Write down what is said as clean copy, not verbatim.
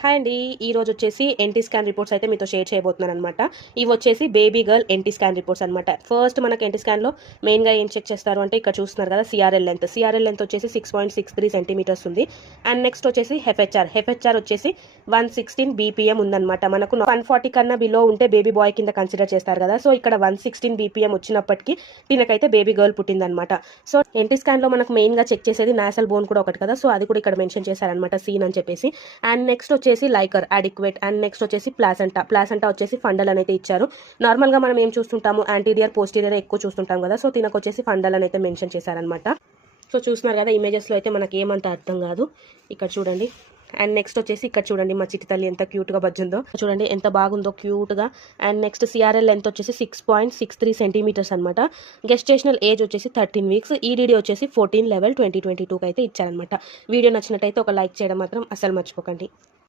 Hi అండి. ఈ రోజు వచ్చేసి ఎన్టీ స్కాన్ రిపోర్ట్స్ అయితే మీతో షేర్ చేయబోతున్నాను అనమాట. ఇవి వచ్చేసి baby girl NT scan reports అనమాట. ఫస్ట్ మనకి ఎన్టీ స్కాన్లో మెయిన్గా ఏం చెక్ చేస్తారు అంటే ఇక్కడ చూస్తున్నారు కదా సిఆర్ఎల్ లెంత్ వచ్చేసి 6.63 సెంటీమీటర్స్ ఉంది. అండ్ నెక్స్ట్ వచ్చేసి హెఫ్హెచ్ఆర్ వచ్చేసి 116 బీపీఎం ఉందన్నమాట. మనకు 140 కన్నా బిలో ఉంటే బేబీ బాయ్ కింద కన్సిడర్ చేస్తారు కదా. సో ఇక్కడ 116 బీపీఎం వచ్చినప్పటికీ దీనికైతే బేబీ గర్ల్ పుట్టిందనమాట. సో ఎన్టీ స్కాన్లో మనకు మెయిన్గా చెక్ చేసేది నాసల్ బోన్ కూడా ఒకటి కదా. సో అది కూడా ఇక్కడ మెన్షన్ చేశారనమాట, సీన్ అని చెప్పేసి. అండ్ నెక్స్ట్ వచ్చేసి లైకర్ అడిక్వేట్ అండ్ నెక్స్ట్ వచ్చేసి ప్లాసెంటా వచ్చేసి ఫండల్ అనేది ఇచ్చారు. నార్మల్ గా మనం ఏం చూస్తుంటాము, యాంటీరియర్ పోస్టీరియర్ ఎక్కువ చూస్తుంటాం కదా. సో దీనికి వచ్చేసి ఫండల్ అని అయితే మెన్షన్ చేశారనమాట. సో చూస్తున్నారు కదా ఇమేజెస్ లో అయితే మనకి ఏమంత అర్థం కాదు. ఇక్కడ చూడండి. అండ్ నెక్స్ట్ వచ్చేసి ఇక్కడ చూడండి మా చిట్టి తల్లి ఎంత క్యూట్ గా బజ్జుందో చూడండి, ఎంత బాగుందో క్యూట్ గా. అండ్ నెక్స్ట్ సిఆర్ఎల్ లెంత్ వచ్చేసి 6.63 సెంటీమీటర్స్ అనమాట. గెస్టేషనల్ ఏజ్ వచ్చేసి 13 వీక్స్. ఈడీడీ వచ్చేసి 14/11/2022 అయితే ఇచ్చారనమాట. వీడియో నచ్చినట్టయితే ఒక లైక్ చేయడం మాత్రం అసలు మర్చిపోకండి.